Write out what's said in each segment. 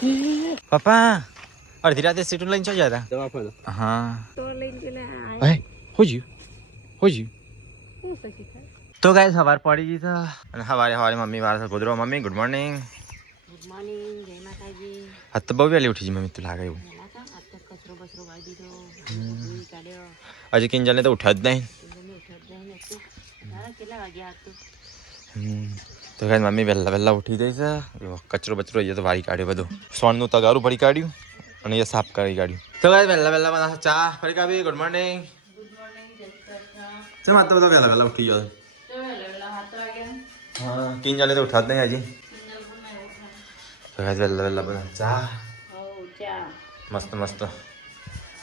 પપ્પા અડધી રાતે સીટું લઈને ચો જતા દવાખાને હા તો લઈને પેલા હોજી શું સખી થાય તો ગાય સવાર પડી ગઈ છે અને સવારે મમ્મી વાર ગોદરો mummy good morning good morning જય માતાજી હા તો બહુ વહેલી ઉઠી છે મમ્મી તું લાગે એવું કચરો બચરો વાળી દીધો કાઢ્યો હજી કિંજલને તો ઉઠ્યા જ નહીં કેટલા વાગ્યા હતું તો ગાય મમ્મી વહેલા ઉઠી ગઈ છે કચરો બચરો એ તો વાળી કાઢ્યો બધું સોનનું તગારું ભરી કાઢ્યું અને એ સાફ કરી કાઢ્યું તો ગાય વહેલા ચા ફરી કાઢી ગુડ મોર્નિંગ ચમ આ તો બધા વહેલા ઉઠી ગયો હા કિંજલે તો ઉઠા જ નહીં હજી તો ગાય વહેલા બધા ચા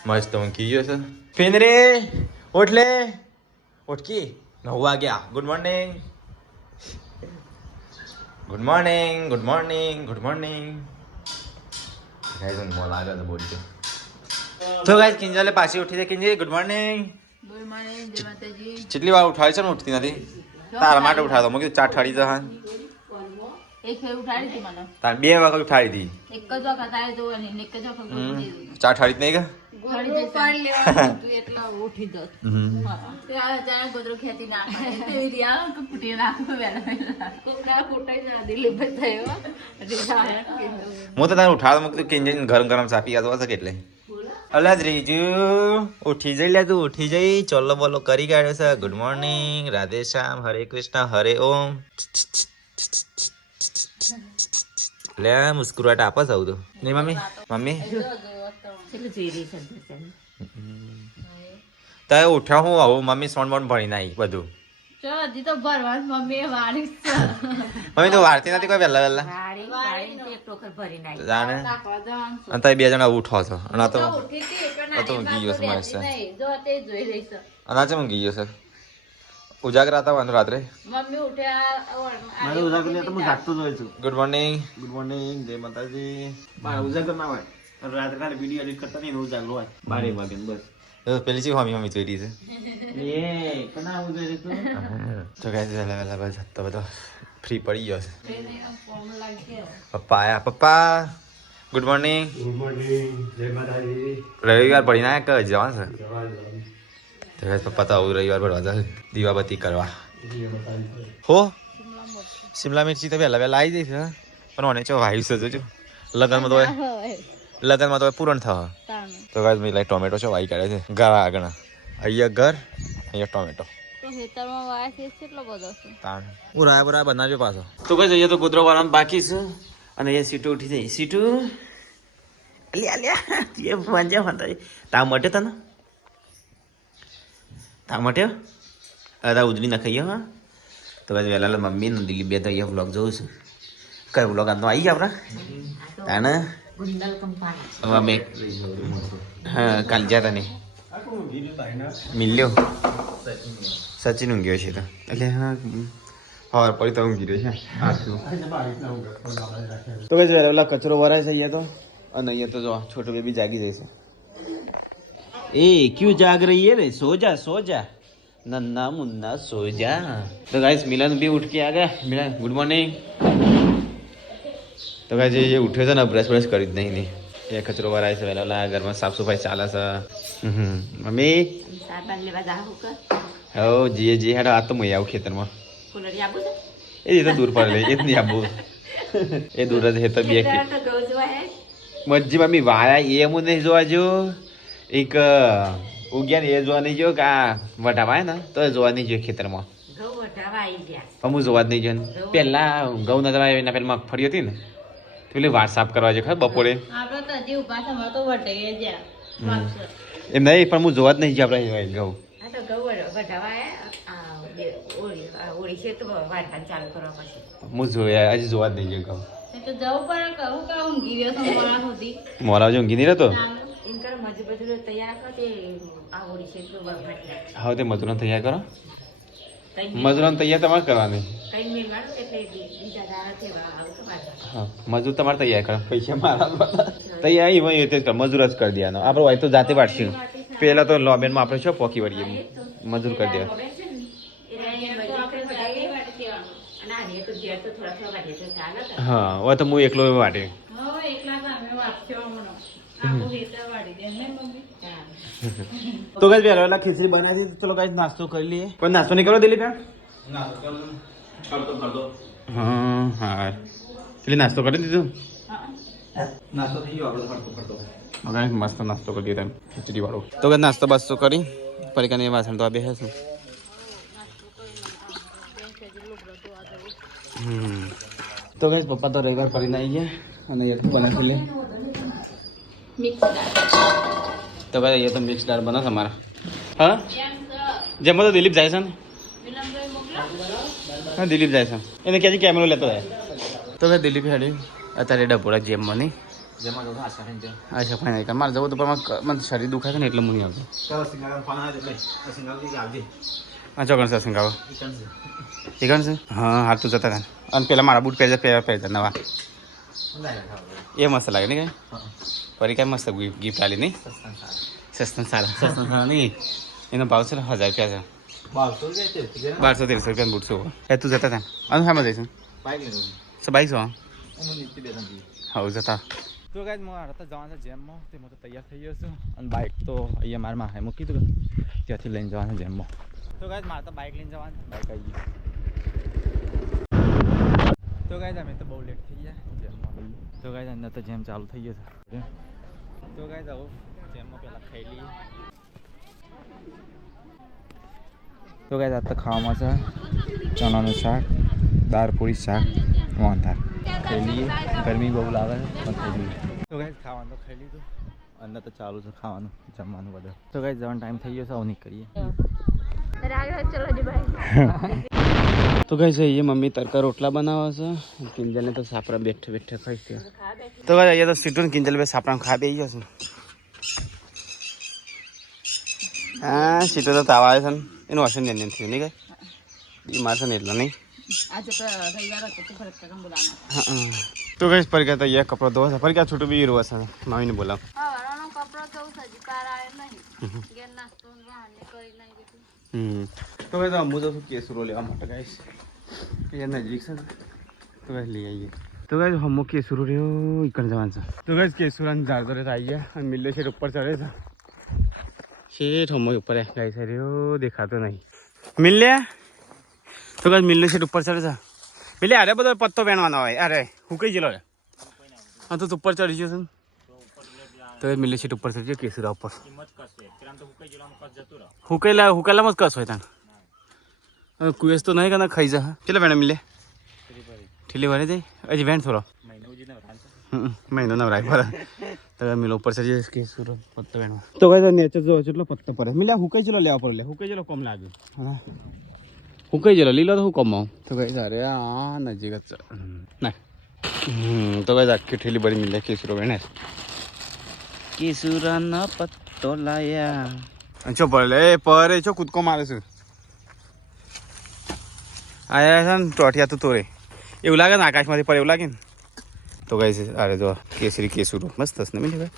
મસ્ત ઊંઘી ગયો છે ફિનરે ઓઠલે ઓઠકી 9 વાગ્યા ગુડ મોર્નિંગ ગાઈસ ઊંઘ લાગે તો બોલજો તો ગાઈસ કિંજલે પાછી ઉઠી દે કિંજલ ગુડ મોર્નિંગ જય માતાજી કેટલી વાર ઉઠાડી છે ને ઉઠતી નથી તારા માટે ઉઠાડતો મેં કીધું ચા ઠાડી તો હા એક ફેર ઉઠાડી હતી મને તાર 2 વખત ઉઠાડી હતી એક જ વખત આવ્યો તો અને એક જ વખત ઉઠી દીધું ચા ઠાડી જ નહીં કે પાણી લેવાનું હતું એટલે ઉઠી જત ત્યાં ગોદરો ખેતી નાખે એવી રહ્યા કે ફૂટી નાખો વેલા કોકડા ફૂટાઈ ના દિલ્હી બતાયો હું તો તારે ઉઠાડો મેં કીધું કિંજલ ગરમ ચા પી આવતો હશે એટલે અલા ત્રીજુ ઉઠી જઈ લે તું ઉઠી જઈ ચોલો બોલો કરી કાઢ્યો છે ગુડ મોર્નિંગ રાધે શ્યામ હરે કૃષ્ણ હરે ઓમ લે મુસ્કુરાટ આપો સૌ તો નહીં મમ્મી તારે ઉઠ્યા હું આવું મમ્મી સોન બોન ભણી નાઈ બધું હજી તો ભરવાનું મમ્મી વાળી મમ્મી તો વારતી નથી કોઈ વહેલા જાણે અને તમે 2 જણા ઉઠો છો અને આ તો ઊંઘી ગયો છે મહેશ અને આજે ઊંઘી ગયો છે ઉજાગરા હતા વાંધો રાત્રે મમ્મી ઉઠ્યા ગુડ મોર્નિંગ જય માતાજી મારે ઉજાગર ના હોય રાત્રે કાલે વિડીયો એડિટ કરતા નહીં ઉજાગર હોય 12 વાગે બસ પેલી ચી મમ્મી જોઈ રહી છે એ કના ઉજાગર તો ગાઈસ વહેલા બસ તો બધો ફ્રી પડી ગયો છે પપ્પા આયા પપ્પા ગુડ મોર્નિંગ જય માતાજી રવિવાર પડી ના કે જવાનું છે તો ગાઈસ પપ્પા તો આવું રવિવાર ભરવા જાય દીવાબત્તી કરવા હો શિમલા મિર્ચી તો વહેલા આવી જઈશ પણ મને ચો વાયુ છે જોજો લગનમાં તો પૂરણ થવા તો ગાઈસ મેં લાઈક ટોમેટો છે વાઈ કાઢે છે ઘર આગળ અહીંયા ઘર અહીંયા ટોમેટો હું રાય બનાવ્યો પાછો તો કઈ જઈએ તો કૂતરો વાળા બાકી છે અને એ સીટો ઉઠી જાય સીટું તા મટે તને તા મટ્યો અરે ઉજળી ના ખાઈએ હા તો પછી વહેલા મમ્મી ને દિલ્હી 2 તો અહીંયા વ્લોગ જોઉં છું કયો વ્લોગ આનો આવી ગયા આપણા તાને મમ્મી હા કાલ જ્યાં તને મિલ્યો સચિન ઊંઘ્યો છે તો એટલે હા સવાર પડી તો ઊંઘી રહ્યો છે તો કઈ પેલા કચરો વરાય છે અહીંયા તો અને અહીંયા તો જો છોટો બેબી જાગી જશે એ ક્યું જાગ રહી है रे सो जा नन्ना मुन्ना सो जा तो गाइस मिलन भी उठ के आ गया मिलन गुड मॉर्निंग तो गाइस ये उठे थे ना ब्रश કરી જ નહીં ये कचरो वराय છે વેલા ઘરમાં સાફ સફાઈ ચાલે છે મમ્મી હો જી હેડો આ તો હું આવું ખેતરમાં એ તો દૂર પડે એ જ નહીં આવું એ દૂર જ હે તો બે મજી મમ્મી વાયા એ હું નહીં જોવા જો એક ઉગ્યા ને એ જોવા નહીં જો કે આ વટાવા ને તો જોવા નહીં જોઈએ ખેતરમાં હું જોવા જ નહીં જોયું પેલા ઘઉં નતા આવ્યા એના પેલા મગફળી હતી ને પેલી વાર સાફ કરવા છે ખબર બપોરે એમ નહીં પણ હું જોવા જ નહીં જો આપણે ઘઉં હું જોયા હજી જોવા જ નહીં જો ઘઉં મોરા જો ઊંઘી નહીં રહેતો હા તે મજૂરો તૈયાર કરો મજૂરો તૈયાર તમારે કરવાની હા મજૂર તમારે તૈયાર કરો પૈસા મારા તૈયાર એ જ કર મજૂર જ કરી દેવાનો આપણે હોય તો જાતે વાટશું પહેલા તો લોબેનમાં આપણે શું પોકી વળીએ મજૂર કરી દેવા હા હવે તો હું એકલો વાટે તો ગાઈસ પહેલા ખીચડી બનાવી દીધી. ચલો ગાઈસ નાસ્તો કરી લઈએ. કોઈ નાસ્તો નહીં કરો દિલીપ? હા હા એટલે નાસ્તો કરી દીધો. નાસ્તો થઈ ગયો આપણે ફરતો ફરતો. ગાઈસ મસ્ત નાસ્તો કરી દીધો ખીચડી વાળો. તો ગાઈસ નાસ્તો બાસ્તો કરી પરિકાની વાસણ તો આ બેસે છે. તો ગાઈસ પપ્પા તો રવિવાર ફરીને આવી ગયા અને એ તો બનાવી લે. તો ભાઈ એ તો મિક્સ દાળ બનો તમારા. હા જેમાં તો દિલીપ જાય છે ને. હા દિલીપ જાય છે એને ક્યાંથી કેમેરો લેતો જાય. તો ભાઈ દિલીપ હેડી અત્યારે ડબોડા જેમમાં નહીં જેમાં જો આશા છે અચ્છા ફાઇન આવી મારે જવું તો પણ મને શરીર દુખાય છે ને એટલે હું નહીં આવતો. ચાલો સિંગારા ફોન આવે એટલે સિંગારા કે આવજે. હા ચોકણ છે સિંગાવો ચિકન છે ચિકન છે. હા હાલ તું જતા હતા અને પેલા મારા બૂટ પહેરતા નવા એ મસ્ત લાગે ને કાંઈ ફરી કાંઈ મસ્ત ગિફ્ટ આલી નહીં. સસ્તા સારા નહીં એનો ભાવ છે 1000 રૂપિયા છે. 1200-1300 રૂપિયા બૂટ છું એ તું જતા હતા અને શામાં જઈશું બાઈક છો હા જતા. તો ગાઈસ હું હાર હતા જવાના જેમમાં તેમાં તો તૈયાર થઈ ગયો છું અને બાઇક તો અહીંયા મારા માથે મૂકી દીધું ત્યાંથી લઈને જવાના જેમમાં. તો ગાઈસ મારે તો બાઇક લઈને જવાનું બાઇક આવી ગયું. તો ગાઈસ અમે તો બહુ લેટ થઈ ગયા જેમમાં. તો ગાઈસ અંદર તો જેમ ચાલુ થઈ ગયો છે. તો ગાઈસ આવો જેમમાં પહેલાં ખાઈ લઈએ. તો ગાઈસ આ તો ખાવામાં છે ચણાનું શાક દાળ પૂરી શાક વાંધા ખાઈ લઈએ. ગરમી બહુ લાગે પણ ખાઈ લઈએ. તો ગાઈસ ખાવાનું તો ખાઈ લીધું અંદર તો ચાલુ છે ખાવાનું જમવાનું બધું. તો ગાઈસ જવાનો ટાઈમ થઈ ગયો છે આવું નહીં કરીએ. તો ગાઈસ એ મમ્મી તડકા રોટલા બનાવે છે કિંજલને તો સાપરા બેઠે બેઠે ખાઈ છે. તો ગાઈસ અહીંયા તો સીટું કિંજલ બે સાપરા ખા દઈ ગયો છે. હા સીટો તો તાવ આવે છે ને એનું વાસણ ને થયું નહીં કાંઈ એ મારશે ને એટલો નહીં. તો ગાઈસ પરિકા તો અહીંયા કપડો ધોવા છે પરિકા છૂટું બી રોવા છે મામીને બોલાવ. તો ભાઈ તો હું તો શું કેસુરો લેવા માટે ગાઈશ અહીંયા નજીક છે તો ગાઈસ લઈ આવીએ. તો ગાઈસ હમો કેસુરો રહ્યો ઈકણ જવાનું છે. તો ગાઈસ કેસુરાને ઝાડતો રહે આવી ગયા અને મિલ્લે શેઠ ઉપર ચડે છે. શેઠ હમો ઉપર ગાઈસ રહ્યો દેખાતો નહીં મિલ્લે. તો ગાઈસ મિલ્લે શેઠ ઉપર ચડે છે. મિલ્લે અરે બધો પત્તો પહેરવાનો હોય અરે હું કઈ ગયેલો રે હા તો ઉપર ચડી ગયો છે ને. તો મિલ્લે શેઠ ઉપર ચડી ગયો કેસુરા ઉપર હુકેલામાં જ કસ હોય ત્યાં કુએસ તો નહીં કના ખાઈ જા. કેટલા વેણ મિલે ઠીલી ભરે જાય હજી વેણ થોડો મહિનો નવરાય પર તો મિલો ઉપર ચડી કે સુરો પત્તો વેણવા. તો કઈ નેચર જો કેટલો પત્તો પડે મિલ્યા હુકાઈ જેલો લેવા પડે હુકાઈ જેલો કમ લાગે હા હુકાઈ જેલો લીલો તો હું કમાઉં. તો કઈ અરે આ નજીક જ ના તો કઈ આખી ઠેલી ભરી મિલે કેસુરો વેણે કેસુરાના પત્તો લાયા ચો પડે પરે છો કૂદકો મારે છે આયા છે ને ટોઠિયા તો તોરે એવું લાગે ને આકાશમાંથી પડે એવું લાગે ને. તો કઈ છે અરે જો કેસરી કેસુરો મસ્ત ને મિલે ભાઈ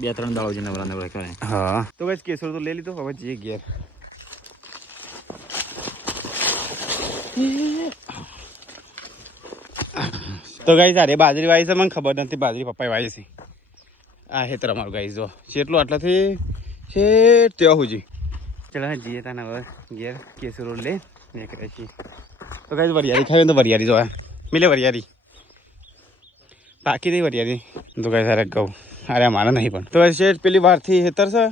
2-3 દાડો જે નવરા નવરા કરે. હા તો કઈ કેસુરો તો લઈ લીધો હવે જઈએ ઘેર. તો ગાઈસ અરે બાજરી વાવી છે મને ખબર નથી બાજરી પપ્પાએ વાવી છે. આ હેતર અમારું ગાઈસ જો જેટલું આટલાથી છે ત્યાં સુધી ચાલો જઈએ ત્યાં હવે ઘેર કેસુરો લે નીકળે છીએ. તો ગાઈસ વરિયાળી ખાવી તો વરિયાળી જો મિલે વરિયાળી બાકી નહીં વરિયાળી. તો ગાઈસ અરે કહું અરે અમારે નહીં પણ તો શેઠ પેલી વારથી હેતર છે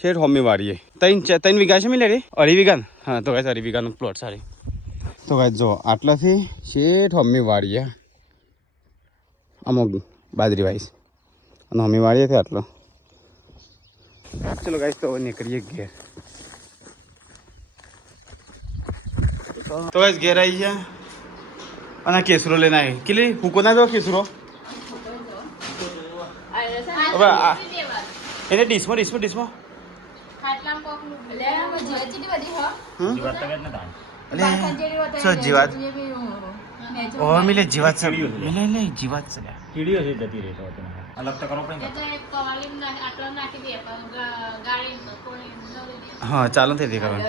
શેઠ હોમી વાળીએ 3 વીઘા છે મિલે રે 2.5 વીઘા હા તો ગાઈસ 2.5 વીઘાનો પ્લોટ સારી. તો ગાઈસ જો આટલાથી શેઠ હોમી વાળીએ અમુક બાજરી વાઈસ અને હોમી વાળીએ છે આટલો. ચલો ગાઈસ તો નીકળીએ ઘેર. તો ગાઈસ ઘેર આવી ગયા અને કેસરો લઈને આવી કેટલી હુકો ના દો કેસરો હવે એને ડીશમાં જીવાત ઓ મિલે જીવાત છે મિલે જીવાત છે કીડીઓ છે જતી રહી તો અલગ તો કરો પડે. હા ચાલો થઈ કરવાનું.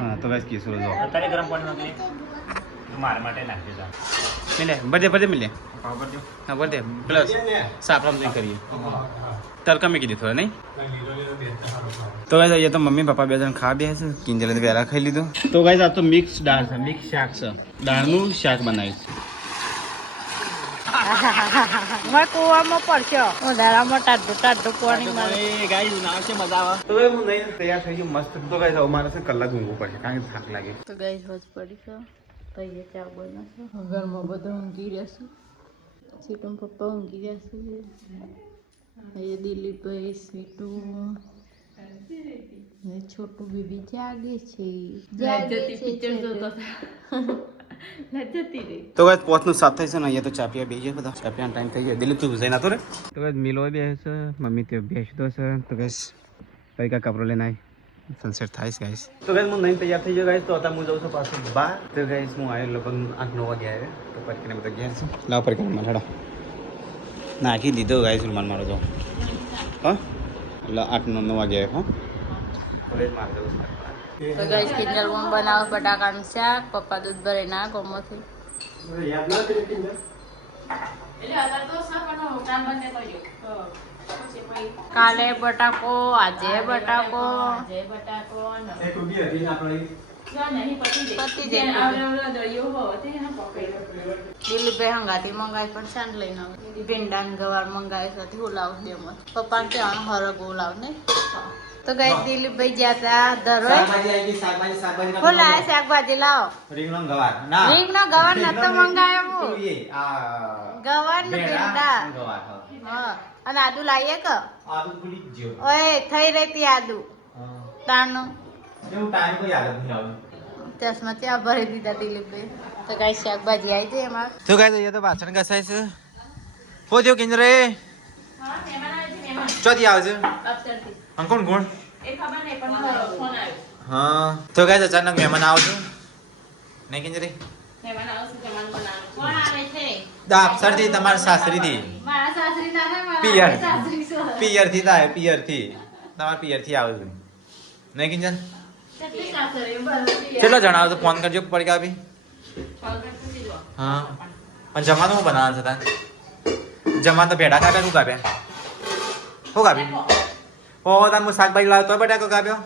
હા તો ગાઈસ કેસરો જો અત્યારે ગરમ પાણી નાખી મારા માટે નાખી દો મિલે બધે મિલે હા બધે પ્લસ સાપરામ જોઈ કરીએ તડકા મેં કીધી થોડા નહીં તો ગાઈસ અહીંયા તો મમ્મી પપ્પા બે જણ ખા બે છે કિંજલે વેરા ખાઈ લીધું તો ગાઈસ આ તો મિક્સ દાળ છે મિક્સ શાક છે દાળનું શાક બનાવ્યું છે મેં કુવામાં પડશો ઉધારામાં ટાઢું પાણી ગાઈસ ઉનાળો છે મજા આવે તો હું નહીં તૈયાર થઈ ગયું મસ્ત તો ગાઈસ અમારે છે કલાક ઊંઘવું પડશે કારણ કે થાક લાગે તો ગાઈસ હોજ પડી છે તો અહીંયા ચા બનાવશો ઘરમાં બધા ઊંઘી રહેશું સીટું પપ્પા ઊંઘી રહેશે અહીંયા દિલીપભાઈ સ્વીટુ છોટું બેબી જાગે છે તો ગાઈસ પોતનું સાથ થઈ છે ને અહીંયા તો ચા પીવા બેસી બધા ચા પીવાનો ટાઈમ થઈ ગયો દિલીપ તું જઈને તો રે તો ગાઈસ મિલો બેસે છે મમ્મી તે બેસતો છે તો ગાઈસ કઈ કા કપડો લઈને આવી સનસેટ થાય છે ગાઈસ તો ગાઈસ હું નહીં તૈયાર થઈ ગયો ગાઈસ તો અત્યારે હું જાઉં છું પાછું બહાર તો ગાઈસ હું આવ્યો લગભગ 8-9 વાગે આવ્યો તો પરકીને બધા ગયા છું લાવ પરકીને માં હેડો નાખી દીધો ગાઈસ રૂમાલ મારો તો હા એટલે 8-9 વાગે આવ્યો હા કોલેજ માં જવું છે તો ગાઈસ કિંજલ હું બનાવો બટાકાનું શાક પપ્પા દૂધ ભરે ના ગમોથી યાદ ના કરી કિંજલ કાલે બટાકો આજે બટાકો એક ઉભી હતી આપણે દિલીપભાઈ હંગાથી મંગાવી પણ શાન લઈને આવે ભીંડા ગવાર મંગાવી સાથે ઉલાવ દેમાં પપ્પા કહેવાનું હરગ ઉલાવ ને તો ગઈ દિલીપભાઈ જ્યાં હતા દરરોજ બોલા શાકભાજી લાવો રીંગણો ગવાર ના રીંગણો ગવાર નતો મંગાવ્યો હું ગવાર ને ભીંડા હા અને આદુ લાવીએ કે આદુ ભૂલી જ ગયો ઓય થઈ રહેતી આદુ તાણું એવું ટાઈમ કોઈ યાદ નથી આવતું ચશ્મા ત્યાં ભરી દીધા દિલીપભાઈ તો કઈ શાકભાજી આવી જાય એમાં તો ગાઈસ અહીંયા તો વાસણ ઘસાય છે હો જો કિંજરે ચોથી આવે છે અંકોણ ગુણ હા તો ગાઈસ અચાનક મહેમાન આવો છો નહીં કિંજરે દાપ સરથી તમારા સાસરીથી પિયરથી થાય પિયરથી તમારા પિયરથી આવે છે નહીં કિંજર કેટલા જણા આવશે ફોન કરજો પડી ગયા બી હા અને જમવાનું શું બનાવવાનું છે તાર જમવાનું તો ભેડા કાપ્યા શું કાપ્યા શું કાપ્યું ઓ તાર હું શાકભાજી લાવ્યો તો બટાકો કાપ્યો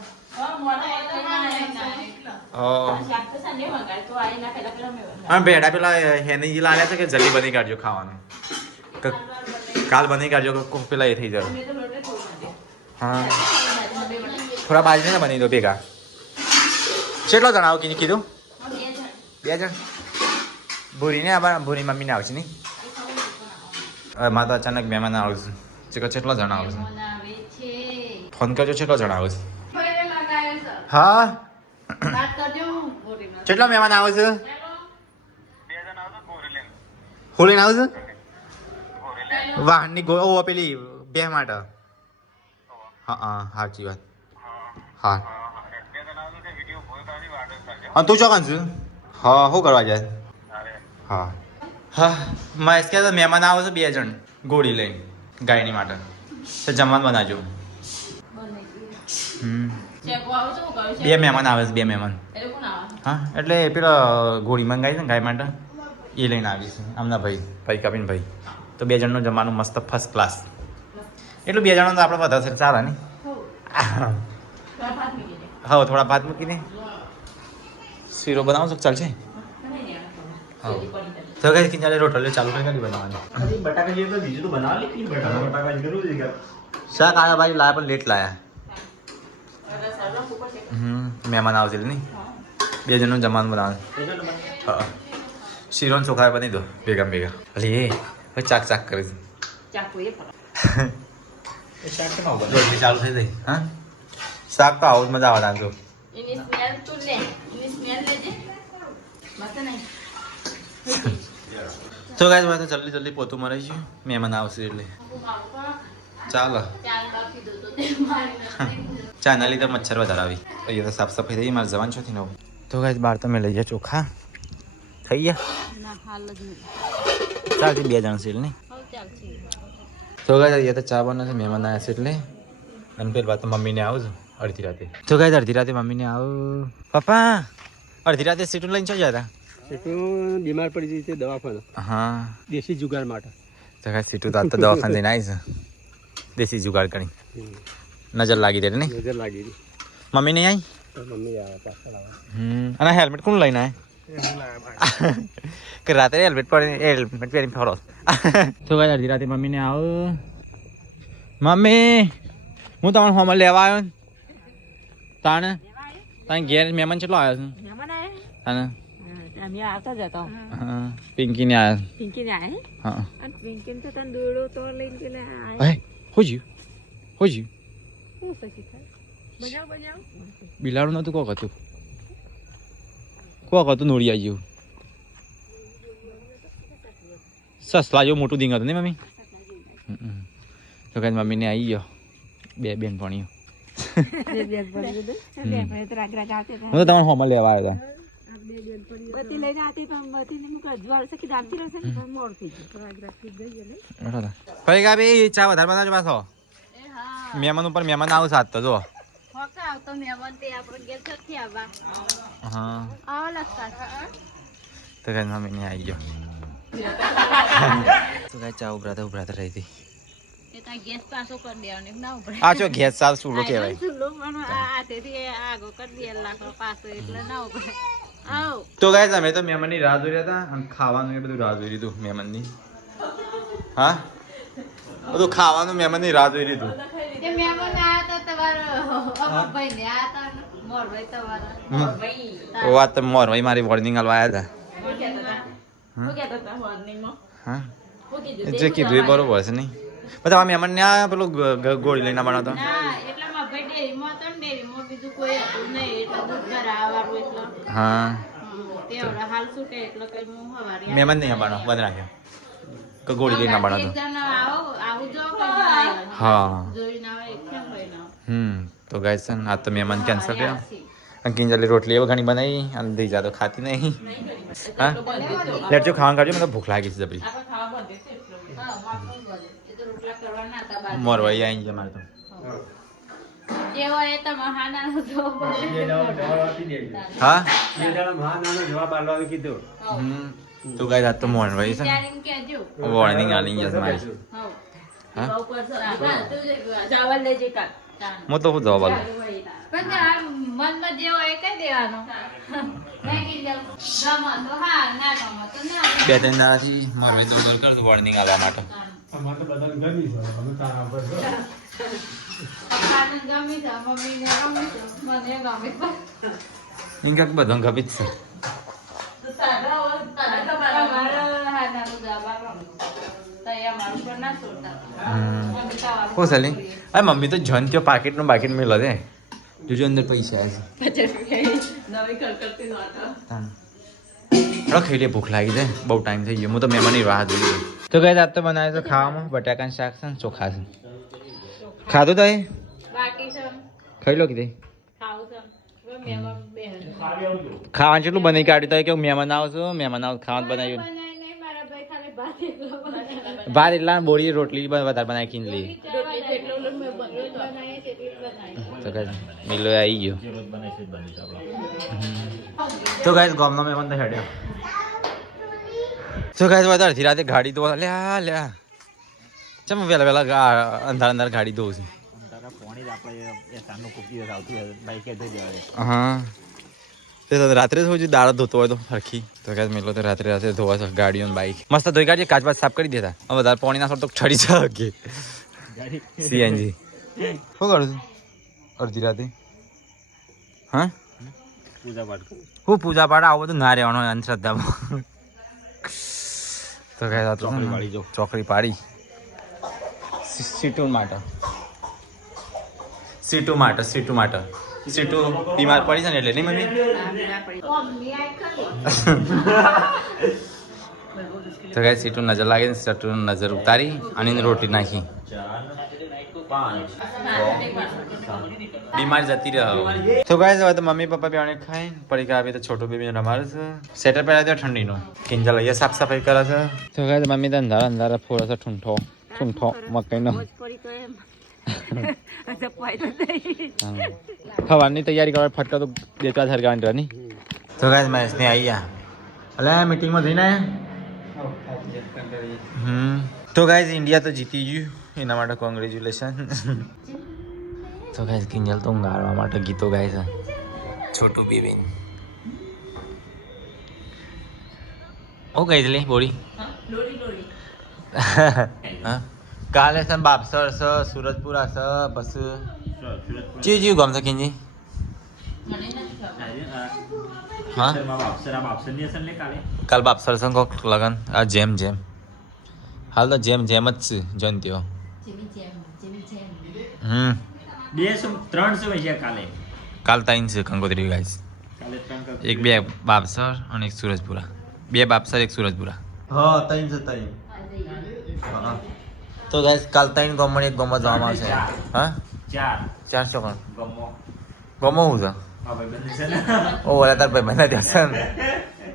હા ભેડા પેલા હેની જે લાવ્યા છે કે જલ્દી બની કાઢજો ખાવાનું કાલ બની કાઢજો પેલા એ થઈ જાય હા થોડા બાજરી ને બની દો ભેગા કેટલો જણ આવો કીધું 2 જણ ભૂરીને ભૂરી મમ્મીને આવશે નહીં મારે તો અચાનક મહેમાન આવશે કેટલો જણ આવશે ફોન કરજો કેટલો જણ આવશે હા કેટલા મહેમાન આવે છે હોલીને આવશે વાહનની ઓ પેલી બે માટે હા સાચી વાત હા અને તું ચોકન છું હા શું કરવા જાય હા હા મહેશ કે મહેમાન આવે છે 2 જણ ગોળી લઈને ગાયની માટે તો જમવાનું બનાવજો 2 મહેમાન આવે છે 2 મહેમાન હા એટલે પેલો ગોળી મંગાવી છે ને ગાય માટે એ લઈને આવી છે આમના ભાઈ કપિન ભાઈ તો 2 જણનું જમવાનું મસ્ત ફર્સ્ટ ક્લાસ એટલું 2 જણનું તો આપણે વધારે ચાલે ને હા થોડા ભાત મૂકીને શીરો બનાવો છો ચાલશે હા તો કઈ કિંજલે રોટલી ચાલુ કરી બનાવવાની બટાકા જેવું તો બીજું તો બનાવ લે કે બટાકા જરૂર છે શાક આવ્યા ભાઈ લાયા પણ લેટ લાયા મહેમાન આવશે નહીં 2 જણનું જમવાનું બનાવવાનું હા શીરો ને ચોખા બની દો ભેગા અલી એ હવે ચાક કરે છે રોટલી ચાલુ થઈ ગઈ હા શાક તો આવું જ મજા આવે નાખજો તો ગાઈસ મારે તો જલ્દી પોતું મરાઈ ગયું મહેમાન આવશે એટલે ચાલો ચાના લીધે મચ્છર વધારે આવી અહીંયા તો સાફ સફાઈ થઈ મારે જવાનું છે નવું તો ગાઈસ બહાર તમે લઈ ગયા ચોખા થઈ ગયા ચાલશે 2 જણ છે નહીં તો ગાઈસ અહીંયા તો ચા બનાવશે મહેમાન આવ્યા છે એટલે અને પેલી વાત તો મમ્મીને આવું છું અડધી રાતે તો ગાઈસ અડધી રાતે મમ્મીને આવું પપ્પા અડધી રાતે સીટું લઈને ચાલ જતા સીટું બીમાર પડી જઈ છે દવાખાને. હા દેશી જુગાર માટે. તો કાંઈ સીટું તો આજ તો દવાખાને જઈને આવી છે દેશી જુગાડ કરી નજર લાગી દે ને નજર લાગી હતી. મમ્મી નહીં આવી મમ્મી આવે પાછળ આવે. અને હેલ્મેટ કોણ લઈને આવે કે રાત્રે હેલ્મેટ પહેરીને ફરો તો કાંઈ અડધી રાતે મમ્મીને આવો મમ્મી હું તમારે હોમર લેવા આવ્યો ને તાણે તારે ઘેર મહેમાન કેટલો આવ્યો છું તાને પિંકીને આવ્યા હા હું જ્યું બિલાડું નતું કોક હતું નોળિયા જેવું સસલા જેવું મોટું દીંગ હતું ને મમ્મી તો કઈ મમ્મીને આવી ગયો બે બેનપણીઓ હું તો તમારે હોમર લેવા આવ્યો હતો ફરી કા ભાઈ ચા વધારે બનાવજો પાછો મહેમાન ઉપર મહેમાન આવું સાથ તો જો હા તો કઈ મમ્મીને આવી ગયો તો કઈ ચા ઉભરાતા રહી હતી આ જો ગેસ સાલ ચૂલો કહેવાય તો ગાઈસ અમે તો મહેમાનની રાહ જોઈ રહ્યા હતા અને ખાવાનું એ બધું રાહ જોઈ લીધું મહેમાનની હા બધું ખાવાનું મહેમાનની રાહ જોઈ લીધું વાત તો મોરવાઈ મારી વોર્નિંગ આલવા આવ્યા હતા જે કીધું એ બરોબર છે નહીં બધા મહેમાન ને પેલું ગોળી લઈને બનાવતો હા મહેમાન નહીં બનાવો બંધ રાખ્યો કે ગોળી લઈને બનાવતો હા તો ગાય છે ને આ તો મહેમાન કેન્સલ કર્યો કિંજલી રોટલી એવી ઘણી બનાવી અને દીજા તો ખાતી નહીં હા લેટજો ખાવાનું કાઢજો મને તો ભૂખ લાગી છે જબરી મોરવાઈ આવી ગયા મારે તો હા તો ગાય તો મોરવાઈ છે વોર્નિંગ આલી જશે મારી હું તો જવાબ આલું બે ત્રણ દાડાથી મારવાઈ તો કરતો વોર્નિંગ આવવા માટે ઇન્કા બધા ગમી જ છે સાલી અરે મમ્મી તો જન ત્યો પાકીટનું બાકીટ મેલો દે જોજો અંદર પૈસા છે ખાઈ લે ભૂખ લાગી જાય બહુ ટાઈમ થઈ ગયો હું તો મહેમાનની રાહ જોઈ તો કઈ રાત તો બનાવે તો ખાવામાં બટાકાનું શાક છે ને ચોખા છે ખાધું તો ખાઈ લો કીધે ખાવાનું કેટલું બનાવી કાઢ્યું તો કે મહેમાન આવશો મહેમાન આવ ખાવાનું બનાવ્યું ભાત એટલા બોરી રોટલી વધારે બનાવી કીને લઈ તો કઈ મિલો આવી ગયો તો ગાઈસ ગામનો મહેમાન તો હેડ્યો તો ગાઈસ વધારે અડધી રાતે ગાડી તો લ્યા ચમ વેલા અંધાર ગાડી ધોવું છું હા તે રાત્રે જ હોય દાડા ધોતો હોય તો હરખી તો કાંઈ મેલો તો રાત્રે ધોવા છે ગાડીઓ બાઈક મસ્ત ધોઈ કાઢીએ કાચ બાચ સાફ કરી દેતા હવે વધારે પાણી ના તો છડી શકે સીએનજી શું કરું છું અડધી રાતે હા હું પૂજા પાઠ આવું બધું ના રહેવાનો અંધશ્રદ્ધામાં તો કાંઈ ચોકડી પાડી સીટુ માટે સીટુ બીમાર પડી છે ને એટલે નહીં મમ્મી તો કઈ સીટુ નજર લાગે ને સીટુ નજર ઉતારી અને રોટલી નાખી બીમાર જતી રહ્યો તો ગાઈસ હવે તો મમ્મી પપ્પા બેવાને ખાઈ પડી ગયા આવી તો છોટો બેબી રમાડે છે સ્વેટર પહેરાવી દો ઠંડીનો કિંજલ અહીંયા સાફ સફાઈ કરે છે તો ગાઈસ મમ્મી તો અંધારા ફોડે છે ઠૂંઠો મકાઈનો ખાવાની તૈયારી કરવા ફટકા તો દેતા હરગાવાની તો ગાઈસ મહેશને આવી ગયા અલે મીટિંગમાં જઈને તો ગાઈઝ ઇન્ડિયા તો જીતી ગયું એના માટે કોંગ્રેચ્યુલેશન. તો ગાઈઝ કિંજલ તો ગાળવા માટે ગીતો ગાય છે. છોટું બેબીન ઓ ગાઈઝ લે બોડી હા કાલે છે બાપસર છે સુરતપુરા છે પછી ચી જીવ ગમશે કિંજી હા કાલ બાપસર છે કોક લગન આ જેમ હાલ તો જેમ જ છે જોન ત્યો 300 પૈસા કાલ 3 છે કંકોત્રી ગાઈસ એક બે બાપસર અને એક સુરજપુરા 2 બાપસર 1 સુરજપુરા હા 3 છે 3 તો ગાઈસ કાલ 3 ગમણ એક ગમત જવામાં આવશે હા 4 ચોકણ ગમો હું છે ઓ ઓલા તાર ભાઈ બના દેશે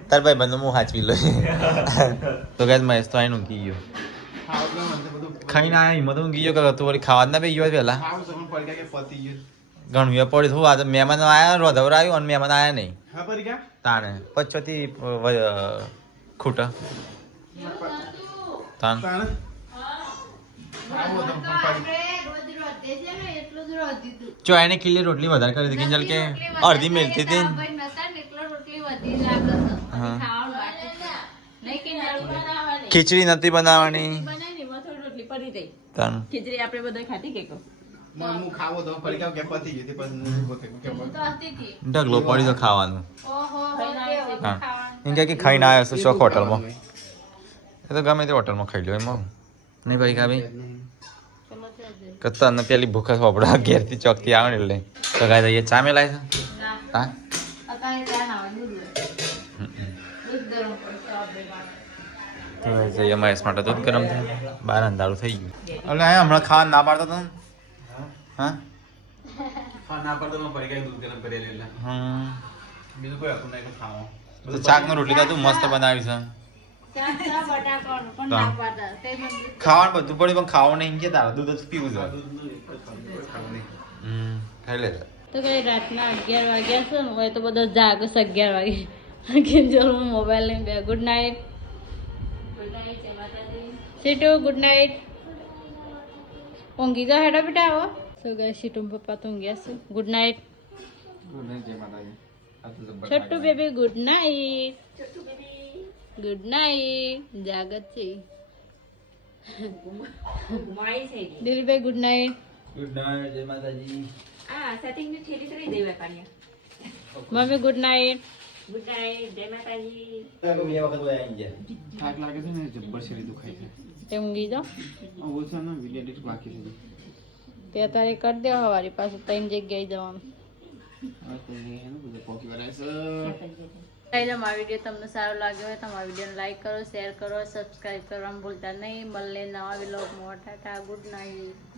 તાર ભાઈ બંધ હું હાચવી લો તો ગાઈસ મહેશ તો આઈને ઊંઘી ગયો ખાઈને આયા હિંમત ઊંઘી ગયો કે તું વળી ખાવા ના બે ગયો પહેલા ઘણું એ પડ્યું શું આ મહેમાન આવ્યા રોધવર આવ્યું અને મહેમાન આવ્યા નહીં તાણે પછોથી ખૂટા તાણ જો એને કિલ્લી રોટલી વધારે કરી હતી કિંજલ કે અડધી મેલતી હતી ખીચડી નથી બનાવવાની ખીચડી આપણે બધા ખાતી કે ઢગલો પડી તો ખાવાનું એમ કે ખાઈને આવ્યો છે શોખ હોટલમાં એ તો ગમે તે હોટલમાં ખાઈ લો એમાં નહીં ભાઈ ખાવી કે તને પેલી ભૂખ આપડા ઘેરથી ચોકથી આવે ને એટલે તો ગાય દઈએ ચા મેલાય છે હા જઈએ મહેશ માટે દૂધ ગરમ થાય બહાર અંધારું થઈ ગયું એટલે હમણાં ખાવા ના પાડતો તો હા ના પાડતો પડી ગયા દૂધ ગરમ કરી એટલે બીજું કોઈ હતું નહીં ખાવા શાક નો રોટલી તો તું મસ્ત બનાવી છે ખાવાનું બધું પડ્યું પણ ખાવું નહીં કે તારે દૂધ જ પીવું છે ખાઈ લે તો કઈ રાતના 11 વાગ્યા છે ને હોય તો બધો જાગે છે 11 વાગે કિંજલ મોબાઈલ લઈને બે good night situ good night ઊંઘી જાઓ હેડા બેટા આવો તો ગઈ સીટુ પપ્પા તો ઊંઘ્યા છે ગુડ નાઇટ છોટુ baby good night good night જાગત છે દિલીભાઈ ગુડ નાઇટ જય માતાજી મમ્મી ગુડ નાઇટ બે વખત આવી ગયા તે ઊંઘી જાઓ બાકી તે તારે કરી દે હવારી પાછું 3 જગ્યાએ જવાનું મારા વિડીયો તમને સારો લાગ્યો હોય તો મારા વિડીયોને લાઈક કરો શેર કરો સબસ્ક્રાઈબ કરવાનું ભૂલતા નહીં મળે નવા વ્લોગમાં ટાટા ગુડ નાઇટ